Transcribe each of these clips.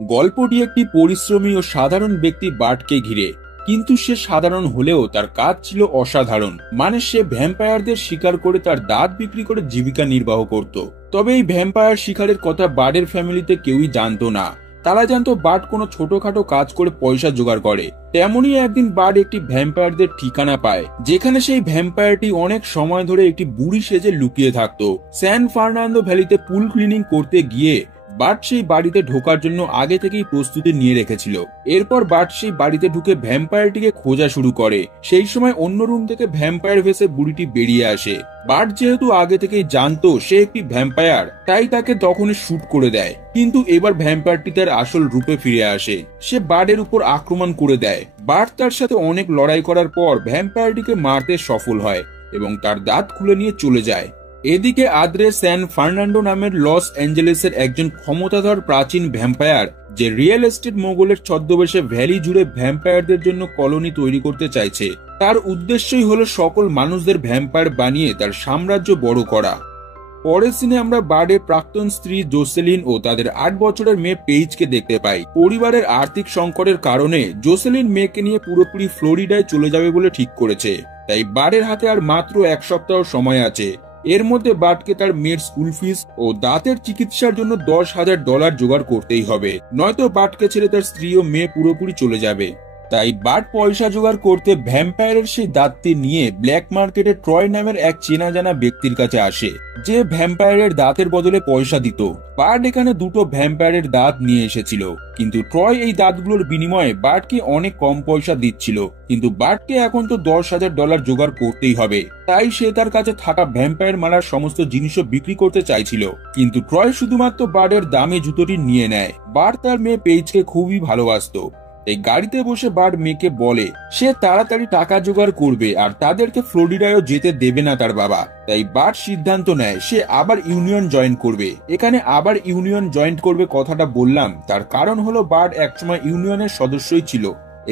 গল্পটি একটি পরিশ্রমী ও সাধারণ ব্যক্তি বার্টকে ঘিরে, কিন্তু সে সাধারণ হলেও তার কাজ ছিল অসাধারণ। মানে সে ভ্যাম্পায়ারদের শিকার করে তার দাঁত বিক্রি করে জীবিকা নির্বাহ করত। তবে এই ভ্যাম্পায়ার শিকারের কথা বার্টের ফ্যামিলিতে কেউই জানতো না। তারা জানতো বার্ট কোনো ছোটখাটো কাজ করে পয়সা জোগাড় করে। তেমনই একদিন বার্ট একটি ভ্যাম্পায়ারদের ঠিকানা পায়, যেখানে সেই ভ্যাম্পায়ারটি অনেক সময় ধরে একটি বুড়ি সেজে লুকিয়ে থাকতো। স্যান ফার্নান্দো ভ্যালিতে পুল ক্লিনিং করতে গিয়ে বার্ট সেই বাড়িতে ঢোকার জন্য আগে থেকেই প্রস্তুতি নিয়ে রেখেছিল। এরপর বার্ট সেই বাড়িতে ঢুকে ভ্যাম্পায়ারটিকে খোঁজা শুরু করে। সেই সময় অন্য রুম থেকে ভ্যাম্পায়ার ভেসে বুড়িটি বেরিয়ে আসে। বার্ট যেহেতু আগে থেকেই জানতো সে একটি ভ্যাম্পায়ার, তাই তাকে তখনই শুট করে দেয়। কিন্তু এবার ভ্যাম্পায়ারটি তার আসল রূপে ফিরে আসে। সে বার্টের উপর আক্রমণ করে দেয়। বার্ট তার সাথে অনেক লড়াই করার পর ভ্যাম্পায়ারটিকে মারতে সফল হয় এবং তার দাঁত খুলে নিয়ে চলে যায়। এদিকে আদ্রে স্যান ফার্নান্ডো নামের লস অ্যাঞ্জেলেসের একজন ক্ষমতাধর প্রাচীন ভ্যাম্পায়ার, যে রিয়েল এস্টেট মোগলের ছদ্মবেশে ভ্যালি জুড়ে ভ্যাম্পায়ারদের জন্য কলোনি তৈরি করতে চাইছে। তার উদ্দেশ্যই হলো সকল মানুষদের ভ্যাম্পায়ার বানিয়ে তার সাম্রাজ্য বড় করা। পরের সিনে আমরা বার্টের প্রাক্তন স্ত্রী জোসেলিন ও তাদের 8 বছরের মেয়ে পেইজকে দেখতে পাই। পরিবারের আর্থিক সংকটের কারণে জোসেলিন মেয়েকে নিয়ে পুরোপুরি ফ্লোরিডায় চলে যাবে বলে ঠিক করেছে। তাই বার্টের হাতে আর মাত্র 1 সপ্তাহ সময় আছে। এর মধ্যে বার্টকে তার মেয়ের স্কুল ফিস ও দাঁতের চিকিৎসার জন্য $10,000 জোগাড় করতেই হবে, নয়তো বার্টকে ছেড়ে তার স্ত্রী ও মেয়ে পুরোপুরি চলে যাবে। তাই বার্ট পয়সা জোগাড় করতে ভ্যাম্পায়ারের সেই দাঁতটি নিয়ে ব্ল্যাক মার্কেটে ট্রয় নামের এক চেনা জানা ব্যক্তির কাছে আসে, যে ভ্যাম্পায়ারের দাঁতের বদলে পয়সা দিত। বার্ট এখানে 2টো ভ্যাম্পায়ারের দাঁত নিয়ে এসেছিল, কিন্তু ট্রয় এই দাঁতগুলোর বিনিময়ে বার্টকে অনেক কম পয়সা দিচ্ছিল। কিন্তু বার্টকে এখন তো $10,000 জোগাড় করতেই হবে, তাই সে তার কাছে থাকা ভ্যাম্পায়ার মারার সমস্ত জিনিসও বিক্রি করতে চাইছিল। কিন্তু ট্রয় শুধুমাত্র বার্টের দামি জুতোটি নিয়ে নেয়। বার্ট তার মেয়ে পেইজকে খুবই ভালোবাসতো। এই গাড়িতে বসে বার্ট মেয়েকে বলে সে তাড়াতাড়ি টাকা জোগাড় করবে আর তাদেরকে ফ্লোরিডায়ও যেতে দেবে না তার বাবা। তাই বার্ট সিদ্ধান্ত নেয় সে আবার ইউনিয়ন জয়েন করবে। এখানে আবার ইউনিয়ন জয়েন করবে কথাটা বললাম, তার কারণ হলো বার্ট একসময় ইউনিয়নের সদস্যই ছিল।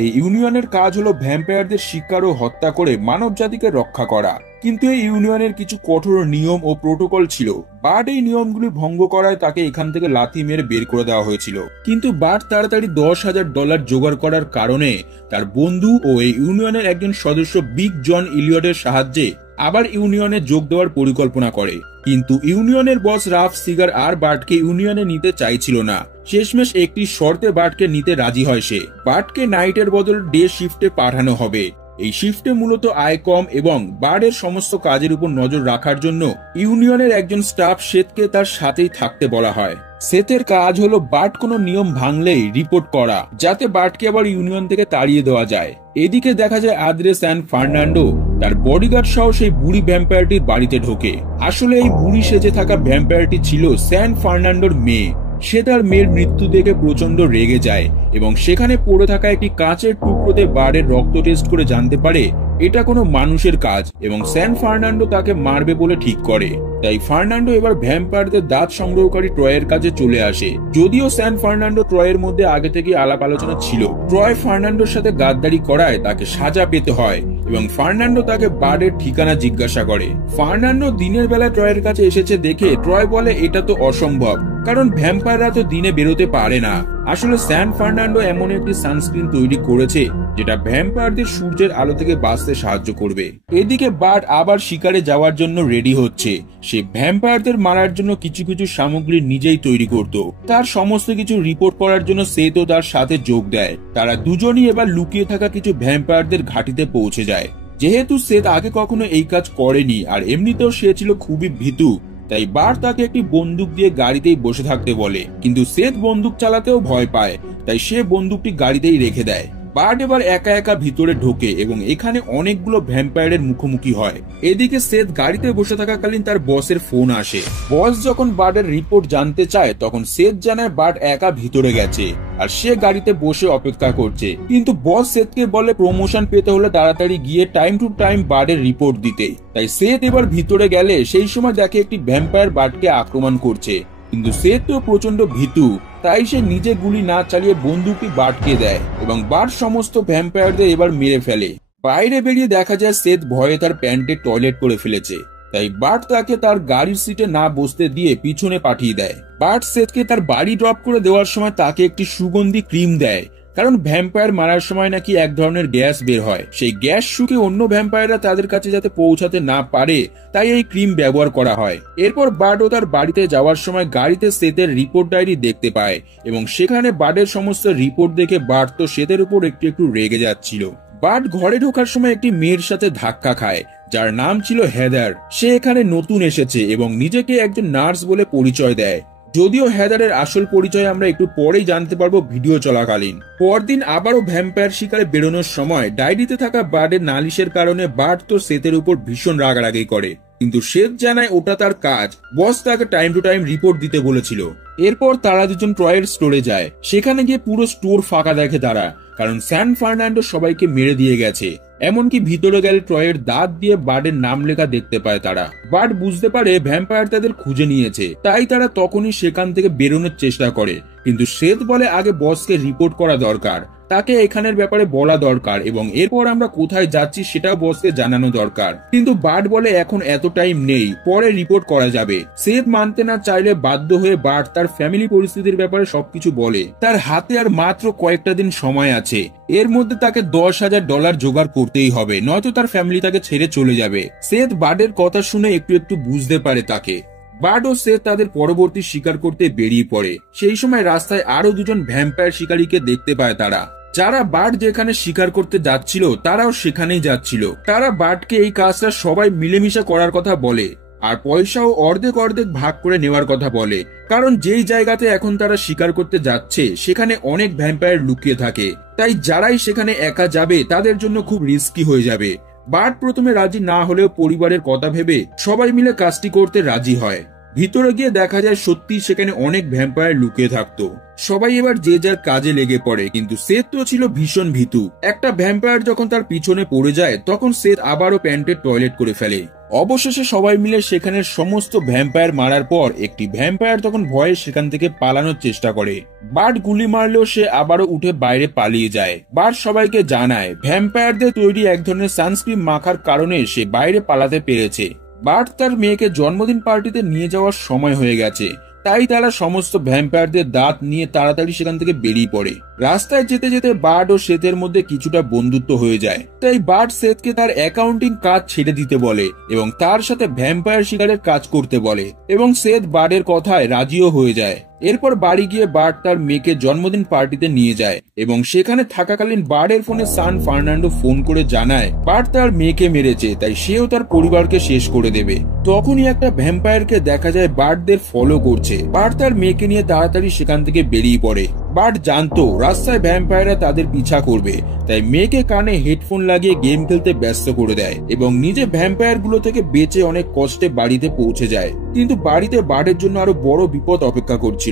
এই ইউনিয়নের কাজ হলো ভ্যাম্পায়ারদের শিকার ও হত্যা করে মানব জাতিকে রক্ষা করা। কিন্তু এই ইউনিয়নের কিছু কঠোর নিয়ম ও প্রোটোকল ছিল। বার্ট এই নিয়মগুলি ভঙ্গ করায় তাকে এখান থেকে লাথি মেরে বের করে দেওয়া হয়েছিল। কিন্তু বার্ট তাড়াতাড়ি $10,000 জোগাড় করার কারণে তার বন্ধু ও এই ইউনিয়নের একজন সদস্য বিগ জন ইলিয়টের সাহায্যে আবার ইউনিয়নে যোগ দেওয়ার পরিকল্পনা করে। কিন্তু ইউনিয়নের বস রাফ সিগার আর বার্টকে ইউনিয়নে নিতে চাইছিল না। শেষমেশ একটি শর্তে বার্টকে নিতে রাজি হয় সে। বার্টকে নাইটের বদলে ডে শিফটে পাঠানো হবে। এই শিফটে মূলত আয় কম এবং বার্টের সমস্ত কাজের উপর নজর রাখার জন্য ইউনিয়নের একজন স্টাফ সেথকে তার সাথেই থাকতে বলা হয়। সেথের কাজ হলো বার্ট কোনো নিয়ম ভাঙলেই রিপোর্ট করা, যাতে বার্টকে আবার ইউনিয়ন থেকে তাড়িয়ে দেওয়া যায়। এদিকে দেখা যায় আদ্রে স্যান ফার্নান্ডো তার বডিগার্ড সহ সেই বুড়ি ভ্যাম্পায়ারটির বাড়িতে ঢোকে। আসলে এই বুড়ি সেজে থাকা ভ্যাম্পায়ারটি ছিল স্যান ফার্নান্ডোর মেয়ে। সে তার মেয়ের মৃত্যু দেখে প্রচন্ড রেগে যায় এবং সেখানে পড়ে থাকা একটি কাঁচের টুকরোতে বার্টের রক্ত টেস্ট করে জানতে পারে এটা কোনো মানুষের কাজ এবং স্যান ফার্নান্ডো তাকে মারবে বলে ঠিক করে। তাই ফার্নান্ডো এবার ভ্যাম্পায়ারদের দাঁত সংগ্রহকারী ট্রয়ের কাছে চলে আসে। যদিও স্যান ফার্নান্ডো ট্রয়ের মধ্যে আগে থেকে আলাপ আলোচনা ছিল। ট্রয় ফার্নান্ডোর সাথে গাদ্দারি করায় তাকে সাজা পেতে হয় এবং ফার্নান্ডো তাকে বার্টের ঠিকানা জিজ্ঞাসা করে। ফার্নান্ডো দিনের বেলা ট্রয়ের কাছে এসেছে দেখে ট্রয় বলে এটা তো অসম্ভব, কারণ ভ্যাম্পায়াররা তো দিনে বেরোতে পারে না। আসলে স্যান ফার্নান্ডো এমন একটি সানস্ক্রিন তৈরি করেছে যেটা ভ্যাম্পায়ারদের সূর্যের আলো থেকে বাঁচতে সাহায্য করবে। এদিকে বার্ট আবার শিকারে যাওয়ার জন্য রেডি হচ্ছে। সে ভ্যাম্পায়ারদের মারার জন্য কিছু কিছু সামগ্রী নিজেই তৈরি করত। তার সমস্ত কিছু রিপোর্ট করার জন্য সেতো তার সাথে যোগ দেয়। তারা দুজনই এবার লুকিয়ে থাকা কিছু ভ্যাম্পায়ারদের ঘাঁটিতে পৌঁছে যায়। যেহেতু সেত আগে কখনো এই কাজ করেনি আর এমনিতেও সে ছিল খুবই ভীতু, তাই বার্ট তাকে একটি বন্দুক দিয়ে গাড়িতেই বসে থাকতে বলে। কিন্তু সেত বন্দুক চালাতেও ভয় পায়, তাই সে বন্দুকটি গাড়িতেই রেখে দেয়। বার্ট এবার একা একা ভিতরে ঢোকে এবং এখানে অনেকগুলো ভ্যাম্পায়ারের মুখোমুখি হয়। এদিকে সেথ গাড়িতে বসে থাকাকালীন তার বসের ফোন আসে। বস যখন বার্টের রিপোর্ট জানতে চায় তখন সেথ জানায় বার্ট একা ভিতরে গেছে আর সে গাড়িতে বসে অপেক্ষা করছে। কিন্তু বস সেথকে বলে প্রমোশন পেতে হলে তাড়াতাড়ি গিয়ে টাইম টু টাইম বার্টের রিপোর্ট দিতে। তাই সেথ এবার ভিতরে গেলে সেই সময় দেখে একটি ভ্যাম্পায়ার বার্টকে আক্রমণ করছে। কিন্তু সেথ তো প্রচন্ড ভীতু, তাই সে নিজে গুলি না চালিয়ে বন্দুকটি বার্টকে দেয় এবং বার্ট সমস্ত ভ্যাম্পায়ারদের এবার মেরে ফেলে। বাইরে বেরিয়ে দেখা যায় সেথ ভয়ে তার প্যান্টে টয়লেট করে ফেলেছে। তাই বার্ট তাকে তার গাড়ির সিটে না বসতে দিয়ে পিছনে পাঠিয়ে দেয়। বার্ট সেথকে তার বাড়ি ড্রপ করে দেওয়ার সময় তাকে একটি সুগন্ধি ক্রিম দেয়, কারণ ভ্যাম্পায়ার মারার সময় নাকি এক ধরনের গ্যাস বের হয়, সেই গ্যাস শুকে অন্য ভ্যাম্পায়াররা তাদের কাছে যাতে পৌঁছাতে না পারে তাই এই ক্রিম ব্যবহার করা হয়। এরপর বার্টও তার বাড়িতে যাওয়ার সময় গাড়িতে সেথের রিপোর্ট ডায়েরি দেখতে পায় এবং সেখানে বার্টের সমস্ত রিপোর্ট দেখে বার্ট তো সেথের উপর একটু একটু রেগে যাচ্ছিল। বার্ট ঘরে ঢোকার সময় একটি মেয়ের সাথে ধাক্কা খায় যার নাম ছিল হেদার। সে এখানে নতুন এসেছে এবং নিজেকে একজন নার্স বলে পরিচয় দেয়, যদিও হেদারের আসল পরিচয় আমরা একটু পরেই জানতে পারবো ভিডিও চলাকালীন। পরদিন আবারও ভ্যাম্পায়ার শিকারে বেরোনোর সময় ডায়েরিতে থাকা বার্টের নালিশের কারণে বার্ট তো সেথের উপর ভীষণ রাগারাগি করে, কিন্তু সেথ জানায় ওটা তার কাজ, বস তাকে টাইম টু টাইম রিপোর্ট দিতে বলেছিল। এরপর তারা দুজন ট্রয়ের স্টোরে যায়, সেখানে গিয়ে পুরো স্টোর ফাঁকা দেখে তারা, কারণ স্যান ফার্নান্ডো সবাইকে মেরে দিয়ে গেছে। এমনকি ভিতরে গেলে ট্রয়ের দাঁত দিয়ে বার্টের নাম লেখা দেখতে পায় তারা। বার্ট বুঝতে পারে ভ্যাম্পায়ার তাদের খুঁজে নিয়েছে, তাই তারা তখনই সেখান থেকে বেরোনোর চেষ্টা করে, কিন্তু সেথ বলে আগে বসকে রিপোর্ট করা দরকার, তাকে এখানের ব্যাপারে বলা দরকার এবং এরপর আমরা কোথায় যাচ্ছি সেটাও বসকে জানানো দরকার। কিন্তু বার্ট বলে এখন এত টাইম নেই, পরে রিপোর্ট করা যাবে। সেথ মানতে না চাইলে বাধ্য হয়ে বার্ট তার ফ্যামিলি পরিস্থিতির ব্যাপারে সবকিছু বলে। তার হাতে আর মাত্র কয়েকটা দিন সময় আছে, এর মধ্যে তাকে $10,000 জোগাড় করতেই হবে, নয়তো তার ফ্যামিলি তাকে ছেড়ে চলে যাবে। সেথ বার্টের কথা শুনে একটু একটু বুঝতে পারে তাকে। বার্ট ও সেথ তাদের পরবর্তী শিকার করতে বেরিয়ে পড়ে। সেই সময় রাস্তায় আরো দুজন ভ্যাম্পায়ার শিকারীকে দেখতে পায় তারা, যারা বার্ট যেখানে শিকার করতে যাচ্ছিল তারাও সেখানেই যাচ্ছিল। তারা বার্টকে এই কাজটা সবাই মিলেমিশে করার কথা বলে আর পয়সাও অর্ধেক অর্ধেক ভাগ করে নেওয়ার কথা বলে, কারণ যেই জায়গাতে এখন তারা শিকার করতে যাচ্ছে সেখানে অনেক ভ্যাম্পায়ার লুকিয়ে থাকে, তাই যারাই সেখানে একা যাবে তাদের জন্য খুব রিস্কি হয়ে যাবে। বার্ট প্রথমে রাজি না হলেও পরিবারের কথা ভেবে সবাই মিলে কাজটি করতে রাজি হয়। ভিতরে গিয়ে দেখা যায় সত্যি সেখানে অনেক ভ্যাম্পায়ার লুকিয়ে থাকতো। সবাই এবার যে যার কাজে লেগে পড়ে, কিন্তু সেথ তো ছিল ভীষণ ভীতু। একটা ভ্যাম্পায়ার যখন তার পিছনে পড়ে যায় তখন সেথ আবারও প্যান্টের টয়লেট করে ফেলে। অবশেষে সবাই মিলে সেখানের সমস্ত ভ্যাম্পায়ার মারার পর একটি ভ্যাম্পায়ার তখন ভয়ে সেখান থেকে পালানোর চেষ্টা করে। বার্ট গুলি মারলেও সে আবারও উঠে বাইরে পালিয়ে যায়। বার্ট সবাইকে জানায় ভ্যাম্পায়ারদের তৈরি এক ধরনের সানস্ক্রিন মাখার কারণে সে বাইরে পালাতে পেরেছে। বার্ট তার মেয়েকে জন্মদিন পার্টিতে নিয়ে যাওয়ার সময় হয়ে গেছে, তাই তারা সমস্ত ভ্যাম্পায়ারদের দাঁত নিয়ে তাড়াতাড়ি সেখান থেকে বেরিয়ে পড়ে। রাস্তায় যেতে যেতে বার্ট ও সেথের মধ্যে কিছুটা বন্ধুত্ব হয়ে যায়, তাই বার্ট সেথকে তার অ্যাকাউন্টিং কাজ ছেড়ে দিতে বলে এবং তার সাথে ভ্যাম্পায়ার শিকারের কাজ করতে বলে এবং সেথ বার্টের কথায় রাজিও হয়ে যায়। এরপর বাড়ি গিয়ে বার্ট তার মেয়েকে জন্মদিন পার্টিতে নিয়ে যায় এবং সেখানে থাকাকালীন বার্টের ফোনে সান ফার্নান্ডো ফোন করে জানায় বার্ট তার মেয়েকে মেরেছে, তাই সেও তার পরিবারকে শেষ করে দেবে। তখনই একটা ভ্যাম্পায়ারকে দেখা যায় বার্টদের ফলো করছে। বার্ট তার মেয়েকে নিয়ে তাড়াতাড়ি সেখান থেকে বেরিয়ে পড়ে। বার্ট জানতো রাস্তায় ভ্যাম্পায়াররা তাদের পিছা করবে, তাই মেয়েকে কানে হেডফোন লাগিয়ে গেম খেলতে ব্যস্ত করে দেয় এবং নিজে ভ্যাম্পায়ার গুলো থেকে বেঁচে অনেক কষ্টে বাড়িতে পৌঁছে যায়। কিন্তু বাড়িতে বার্টের জন্য আরো বড় বিপদ অপেক্ষা করছিল।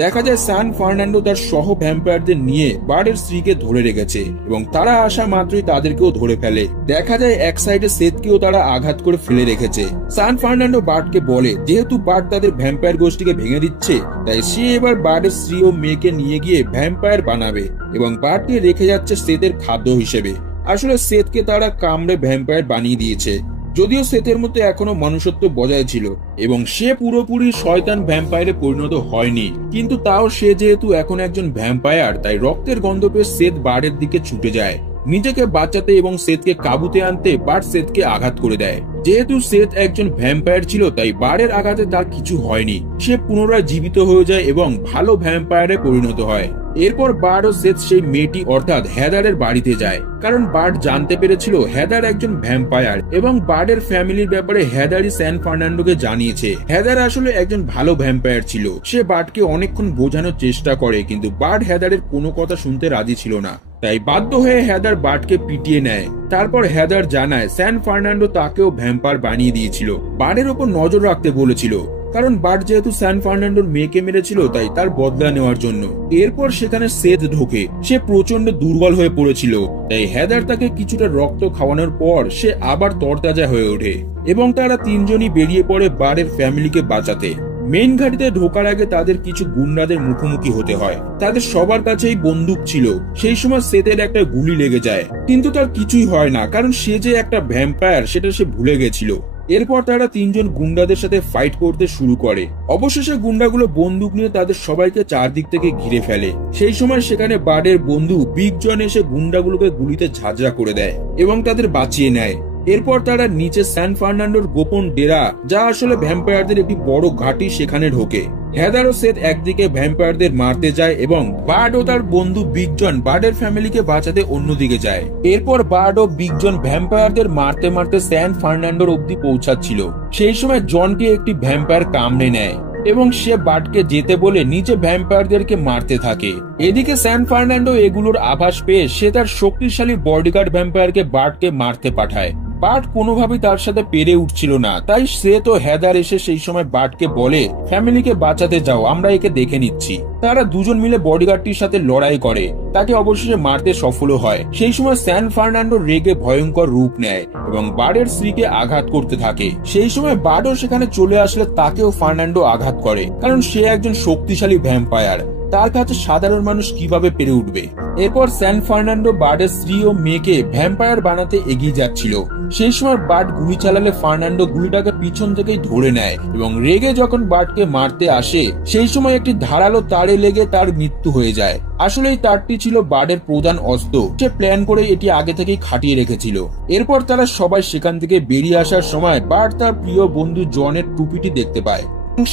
দেখা যায় সান ফার্নান্ডো তার সহ ভ্যাম্পায়ারদের নিয়ে বার্টের স্ত্রীকে ধরে রেখেছে এবং তারা আসা মাত্রই তাদেরকেও ধরে ফেলে। দেখা যায় এক সাইডে সেথকেও তারা আঘাত করে ফেলে রেখেছে। সান ফার্নান্ডো বার্টকে বলে যেহেতু বার্ট তাদের ভ্যাম্পায়ার গোষ্ঠীকে ভেঙে দিচ্ছে, তাই সে এবার বার্টের স্ত্রী ও মেয়েকে নিয়ে গিয়ে ভ্যাম্পায়ার বানাবে এবং বার্টকে রেখে যাচ্ছে সেথের খাদ্য হিসেবে। আসলে সেথকে তারা কামড়ে ভ্যাম্পায়ার বানিয়ে দিয়েছে, যদিও সেথের মধ্যে এখনো মনুষ্যত্ব বজায় ছিল এবং সে পুরোপুরি শয়তান ভ্যাম্পায়ারে পরিণত হয়নি, কিন্তু তাও সে যেহেতু এখন একজন ভ্যাম্পায়ার তাই রক্তের গন্ধ পেয়ে সেথ বার্টের দিকে ছুটে যায় নিজেকে বাঁচাতে এবং সেথকে কাবুতে আনতে। বার্ট সেথকে আঘাত করে দেয়। যেহেতু সেথ একজন ভ্যাম্পায়ার ছিল তাই বার্টের আঘাতে তার কিছু হয়নি, সে পুনরায় জীবিত হয়ে যায় এবং ভালো ভ্যাম্পায়ারে পরিণত হয়। এরপর বার্ট ও সেথ সেই মেয়েটি অর্থাৎ হেদারের বাড়িতে যায়, কারণ বার্ট জানতে পেরেছিল হেদার একজন ভ্যাম্পায়ার এবং বার্টের ফ্যামিলির ব্যাপারে হেদারই স্যান ফার্নান্ডোকে জানিয়েছে। হেদার আসলে একজন ভালো ভ্যাম্পায়ার ছিল। সে বার্টকে অনেকক্ষণ বোঝানোর চেষ্টা করে, কিন্তু বার্ট হেদারের কোনো কথা শুনতে রাজি ছিল না, তাই বাধ্য হয়ে হেদার বার্টকে পিটিয়ে নেয়। তারপর হেদার জানায় স্যান ফার্নান্ডো তাকেও ভ্যাম্পায়ার বানিয়ে দিয়েছিল, বার্টের ওপর নজর রাখতে বলেছিল, কারণ বার্ট যেহেতু স্যান ফার্নান্ডোর মেয়েকে মেরেছিল তাই তার বদলা নেওয়ার জন্য। এরপর সেখানে সেথ ঢোকে। সে প্রচন্ড দুর্বল হয়ে পড়েছিল, তাই হেদার তাকে কিছুটা রক্ত খাওয়ানোর পর সে আবার তরতাজা হয়ে ওঠে এবং তারা তিনজনই বেরিয়ে পড়ে বার্টের ফ্যামিলিকে বাঁচাতে। মেইন ঘাটিতে ঢোকার আগে তাদের কিছু গুন্ডাদের মুখোমুখি হতে হয়। তাদের সবার কাছেই বন্দুক ছিল। সেই সময় সেথের একটা গুলি লেগে যায়, কিন্তু তার কিছুই হয় না, কারণ সে যে একটা ভ্যাম্পায়ার সেটা সে ভুলে গেছিল। এরপর তারা তিনজন গুন্ডাদের সাথে ফাইট করতে শুরু করে। অবশেষে গুন্ডাগুলো বন্দুক নিয়ে তাদের সবাইকে চারদিক থেকে ঘিরে ফেলে। সেই সময় সেখানে বার্ডের বন্ধু বিগ জন এসে গুন্ডাগুলোকে গুলিতে ঝাঁঝরা করে দেয় এবং তাদের বাঁচিয়ে নেয়। এরপর তারা নিচে স্যান ফার্নান্ডোর গোপন ডেরা, যা আসলে ভ্যাম্পায়ারদের একটি বড় ঘাঁটি, সেখানে ঢোকে। হেদার ও সেথ একদিকে ভ্যাম্পায়ারদের মারতে যায় এবং বার্ড ও তার বন্ধু বিগ জন বার্ডের ফ্যামিলিকে বাঁচাতে অন্যদিকে যায়। এরপর বার্ড ও বিগ জন ভ্যাম্পায়ারদের মারতে মারতে স্যান ফার্নান্ডোর অব্দি পৌঁছাচ্ছিল। সেই সময় জনকে একটি ভ্যাম্পায়ার কামড়ে নেয় এবং সে বার্ডকে যেতে বলে নিচে ভ্যাম্পায়ারদেরকে মারতে থাকে। এদিকে স্যান ফার্নান্ডো এগুলোর আভাস পেয়ে সে তার শক্তিশালী বডিগার্ড ভ্যাম্পায়ারকে বার্ডকে মারতে পাঠায়। বার্ড কোনোভাবেই তার সাথে পেরে উঠছিল না, তাই সে তো হেদার এসে সেই সময় বার্ডকে বলে ফ্যামিলিকে বাঁচাতে যাও, আমরা একে দেখে নিচ্ছি। তারা দুজন মিলে বডিগার্ডটির সাথে লড়াই করে, তাকে অবশেষে মারতে সফল হয়। সেই সময় স্যান ফার্নান্ডো রেগে ভয়ঙ্কর রূপ নেয় এবং বার্ডের স্ত্রীকে আঘাত করতে থাকে। সেই সময় বার্ডও সেখানে চলে আসলে তাকেও ফার্নান্ডো আঘাত করে, কারণ সে একজন শক্তিশালী ভ্যাম্পায়ার। তার কাছে সাধারণ মানুষ কিভাবে পেরে উঠবে। এরপর স্যান ফার্নান্ডো বার্ডের স্ত্রী ও মেয়েকে ভ্যাম্পায়ার বানাতে এগিয়ে যাচ্ছিল। সেই সময় বার্ড গুলি চালালে ফার্নান্ডো গুলিটাকে পিছন থেকেই ধরে নেয় এবং রেগে যখন বার্ডকে মারতে আসে সেই সময় একটি ধারালো তারে লেগে তার মৃত্যু হয়ে যায়। আসলে এই তারটি ছিল বার্ডের প্রধান অস্ত্র, সে প্ল্যান করে এটি আগে থেকেই খাটিয়ে রেখেছিল। এরপর তারা সবাই সেখান থেকে বেরিয়ে আসার সময় বার্ড তার প্রিয় বন্ধু জনের টুপিটি দেখতে পায়।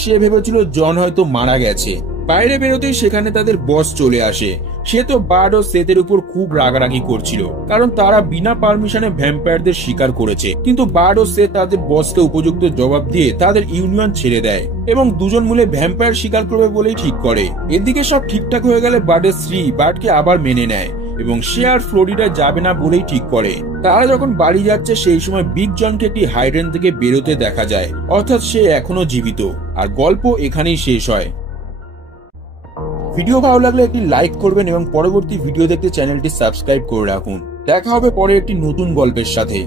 সে ভেবেছিল জন হয়তো মারা গেছে। বাইরে বেরোতেই সেখানে তাদের বস চলে আসে। সে তো বার্ড ও সেথের উপর খুব রাগারাগি করছিল, কারণ তারা বিনা পারমিশনে ভ্যাম্পায়ারদের শিকার করেছে। কিন্তু বার্ড ও সেথ তাদের বসকে উপযুক্ত জবাব দিয়ে তাদের ইউনিয়ন ছেড়ে দেয় এবং দুজন মিলে ভ্যাম্পায়ার শিকার করবে বলেই ঠিক করে। এদিকে সব ঠিকঠাক হয়ে গেলে বার্ডের স্ত্রী বার্ডকে আবার মেনে নেয় এবং সে আর ফ্লোরিডায় যাবে না বলেই ঠিক করে। তারা যখন বাড়ি যাচ্ছে সেই সময় বিগ জনকে একটি হাইড্রেন থেকে বেরোতে দেখা যায়, অর্থাৎ সে এখনো জীবিত। আর গল্প এখানেই শেষ হয়। ভিডিও ভালো লাগলে একটি লাইক করবেন এবং পরবর্তী ভিডিও দেখতে চ্যানেলটি সাবস্ক্রাইব করে রাখুন। দেখা হবে পরে একটি নতুন গল্পের সাথে।